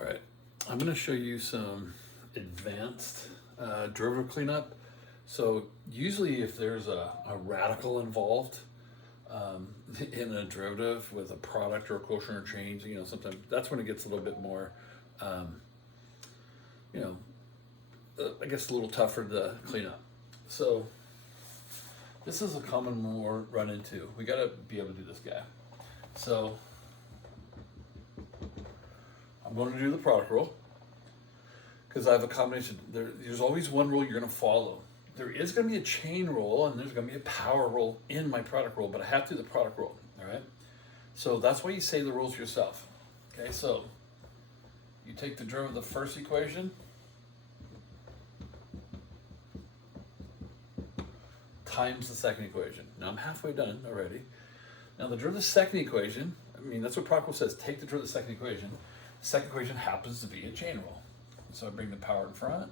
All right, I'm going to show you some advanced derivative cleanup. So usually if there's a radical involved in a derivative with a product or a quotient or change, sometimes that's when it gets a little bit more, um, you know, I guess a little tougher to clean up. So this is a common one we'll run into. We got to be able to do this guy. So I'm going to do the product rule because I have a combination. There's always one rule you're going to follow. There is going to be a chain rule and there's going to be a power rule in my product rule, but I have to do the product rule. All right. So that's why you say the rules yourself. Okay. So you take the derivative of the first equation times the second equation. Now I'm halfway done already. Now the derivative of the second equation, that's what product rule says. Take the derivative of the second equation. The second equation happens to be a chain rule. So I bring the power in front,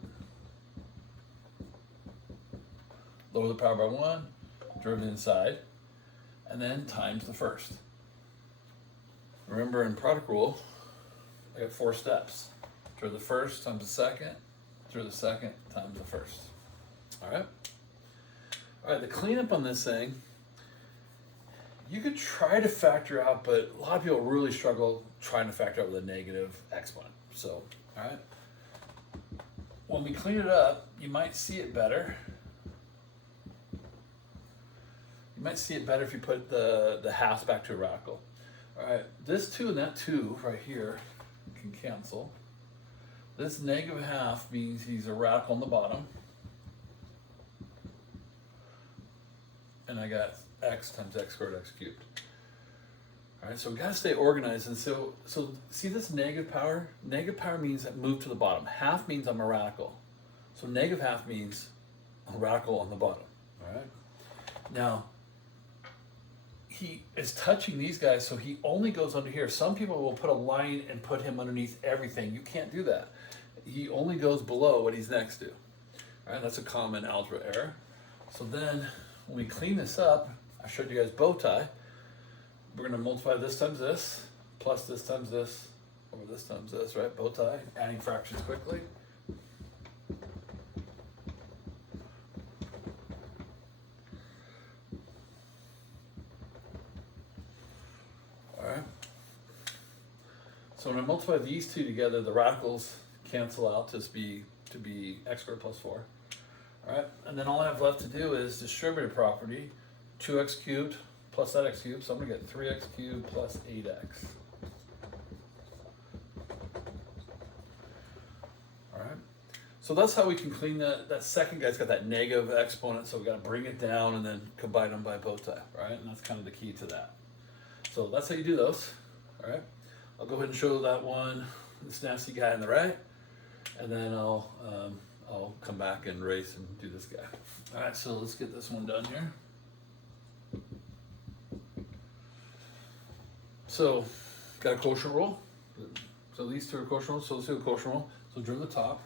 lower the power by 1, derivative inside, and then times the first. Remember in product rule, I got 4 steps. Derivative the first times the second, derivative the second times the first. All right? All right, the cleanup on this thing, you could try to factor out, but a lot of people really struggle trying to factor out with a negative exponent. So, all right. When we clean it up, you might see it better. You might see it better if you put the halves back to a radical. All right, this 2 and that 2 right here can cancel. This negative half means he's a radical on the bottom. And I got x times x squared x cubed. All right, so we gotta stay organized. And so see this negative power? Negative power means that move to the bottom. Half means I'm a radical. So negative half means a radical on the bottom. All right. Now, he is touching these guys, so he only goes under here. Some people will put a line and put him underneath everything. You can't do that. He only goes below what he's next to. All right, that's a common algebra error. So then when we clean this up, I showed you guys bow tie. We're going to multiply this times this, plus this times this, over this times this, right? Bow tie, adding fractions quickly. All right. So when I multiply these two together, the radicals cancel out to be x squared plus 4. All right, and then all I have left to do is distributive property, 2x cubed plus that x cubed, so I'm gonna get 3x cubed plus 8x. All right, so that's how we can clean that second guy's got that negative exponent, so we gotta bring it down and then combine them by bow tie, all right? And that's kind of the key to that. So that's how you do those, all right? I'll go ahead and show that one, this nasty guy on the right, and then I'll come back and race and do this guy. All right, so let's get this one done here. So, got a quotient rule. So these two are quotient rules, so let's do a quotient rule. So drill the top.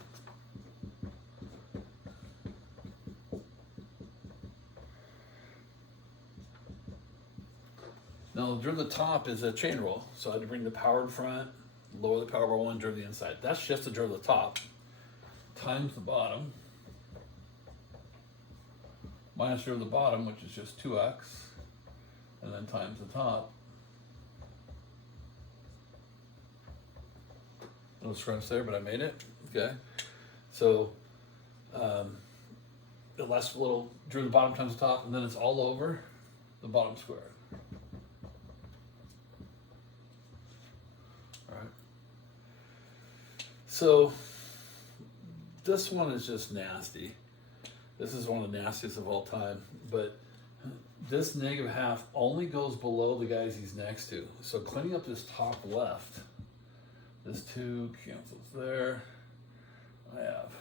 Now, drill the top is a chain rule, so I had to bring the power in front, lower the power by 1, drill the inside. That's just to drill the top. Times the bottom, minus drill the bottom, which is just 2x, and then times the top. A little scrunch there, but I made it. Okay, so the last little drill the bottom times the top, and then it's all over the bottom square. All right. So this one is just nasty. This is one of the nastiest of all time, but this negative half only goes below the guys he's next to. So cleaning up this top left, this 2 cancels there. I have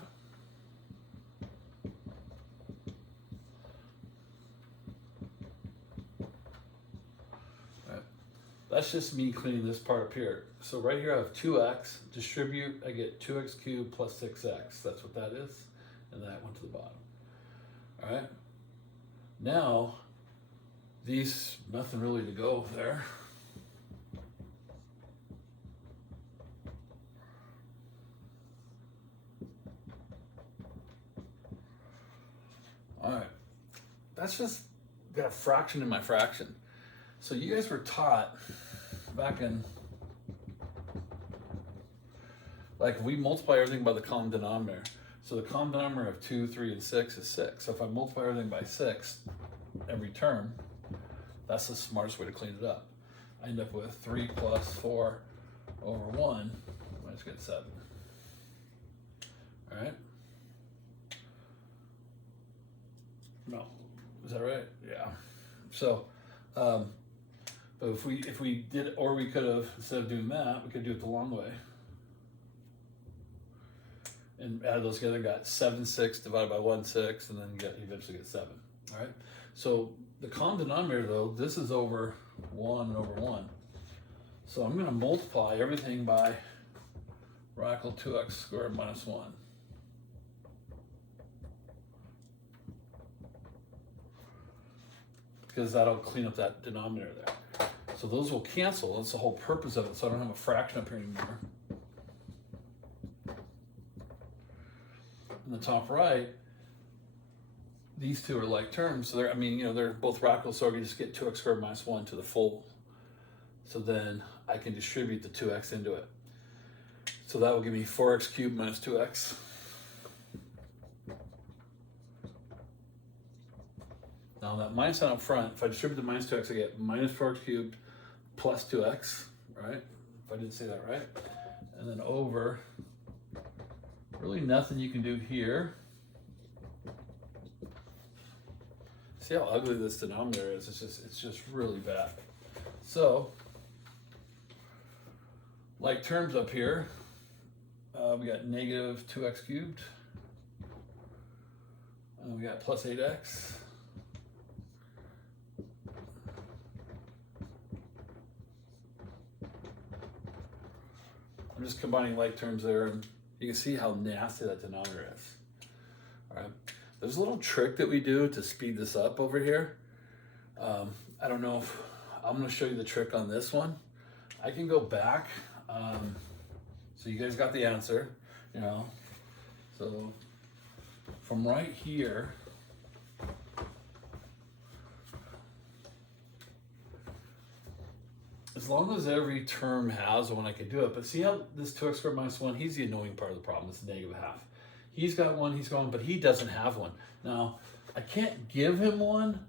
that's just me cleaning this part up here. So right here I have 2x, distribute, I get 2x cubed plus 6x. That's what that is. And that went to the bottom. All right. Now, these, nothing really to go there. that's just got a fraction in my fraction. So you guys were taught back in, like, we multiply everything by the common denominator. So the common denominator of 2, 3, and 6 is 6. So if I multiply everything by 6 every term, that's the smartest way to clean it up. I end up with 3 plus 4 over 1, I just get 7. All right? No, is that right? Yeah. So, but if we did, or we could have, instead of doing that, we could do it the long way. And add those together, got 7, 6 divided by 1, 6, and then you eventually get 7. All right? So the common denominator, though, this is over 1 and over 1. So I'm going to multiply everything by radical 2x squared minus 1. Because that'll clean up that denominator there. So those will cancel. That's the whole purpose of it. So I don't have a fraction up here anymore. In the top right, these two are like terms. So they're both radical, so I can just get 2x squared minus 1 to the full. So then I can distribute the 2x into it. So that will give me 4x cubed minus 2x. Now that minus sign up front, if I distribute the minus 2x, I get minus 4x cubed plus 2x, right? If I didn't say that right. And then over, really nothing you can do here. See how ugly this denominator is? It's just really bad. So, like terms up here, we got negative 2x cubed. And we got plus 8x. I'm just combining like terms there, and you can see how nasty that denominator is. All right. There's a little trick that we do to speed this up over here. I don't know if I'm going to show you the trick on this one. I can go back. So you guys got the answer, So from right here, as long as every term has one, I can do it. But see how this 2x squared minus 1, he's the annoying part of the problem. It's negative half. He's got one, he's gone, but he doesn't have one. Now, I can't give him one,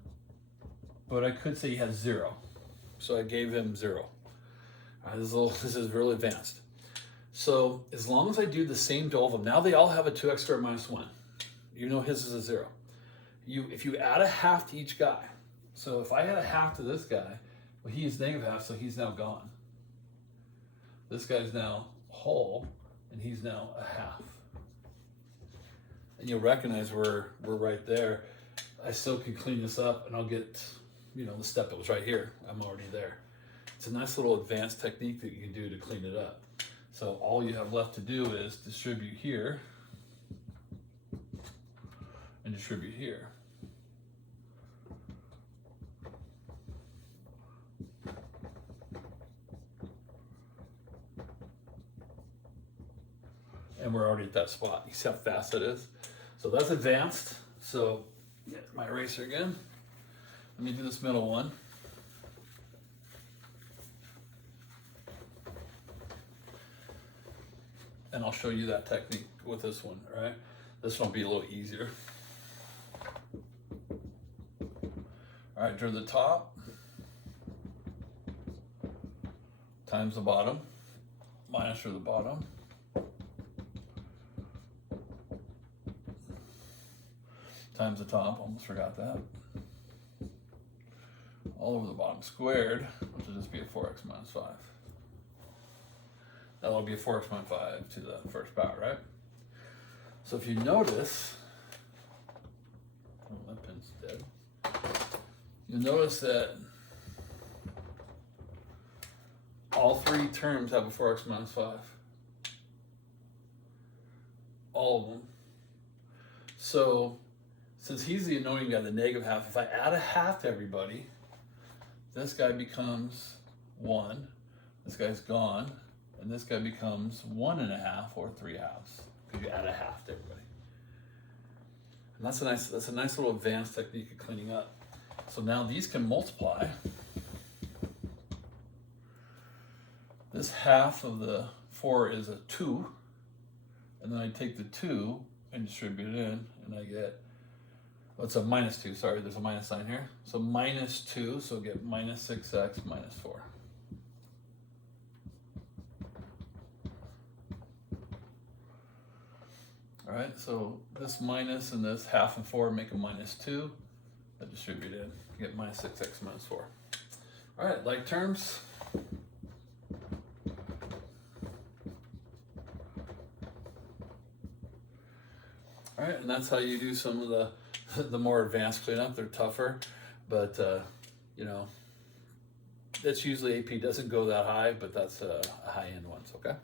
but I could say he has 0. So I gave him 0. All right, this is really advanced. So as long as I do the same to all of them, now they all have a 2x squared minus 1. You know his is a 0. If you add a half to each guy, so if I add a half to this guy, well, he is negative half, so he's now gone. This guy's now whole, and he's now a half. And you'll recognize we're right there. I still can clean this up, and I'll get, the step that was right here. I'm already there. It's a nice little advanced technique that you can do to clean it up. So all you have left to do is distribute here and distribute here. And we're already at that spot. You see how fast it is? So that's advanced. So get my eraser again. Let me do this middle one. And I'll show you that technique with this one, all right? This one will be a little easier. All right, draw the top times the bottom, minus through the bottom. Times the top, almost forgot that. All over the bottom squared, which will just be a 4x minus 5. That'll be a 4x minus 5 to the first power, right? So if you notice, oh, that pin's dead. You'll notice that all three terms have a 4x minus 5. All of them. So since he's the annoying guy, the negative half, if I add a half to everybody, this guy becomes 1, this guy's gone, and this guy becomes 1.5 or 3 halves, because you add a half to everybody. And that's a nice little advanced technique of cleaning up. So now these can multiply. This half of the 4 is a 2, and then I take the 2 and distribute it in, and I get, well, it's a minus 2, sorry, there's a minus sign here. So minus 2, so get minus 6x minus 4. All right, so this minus and this half and 4 make a minus 2. I distribute in, get minus 6x minus 4. All right, like terms. All right, and that's how you do some of the more advanced cleanup. They're tougher, but you know, that's usually AP doesn't go that high, but that's high-end ones, okay?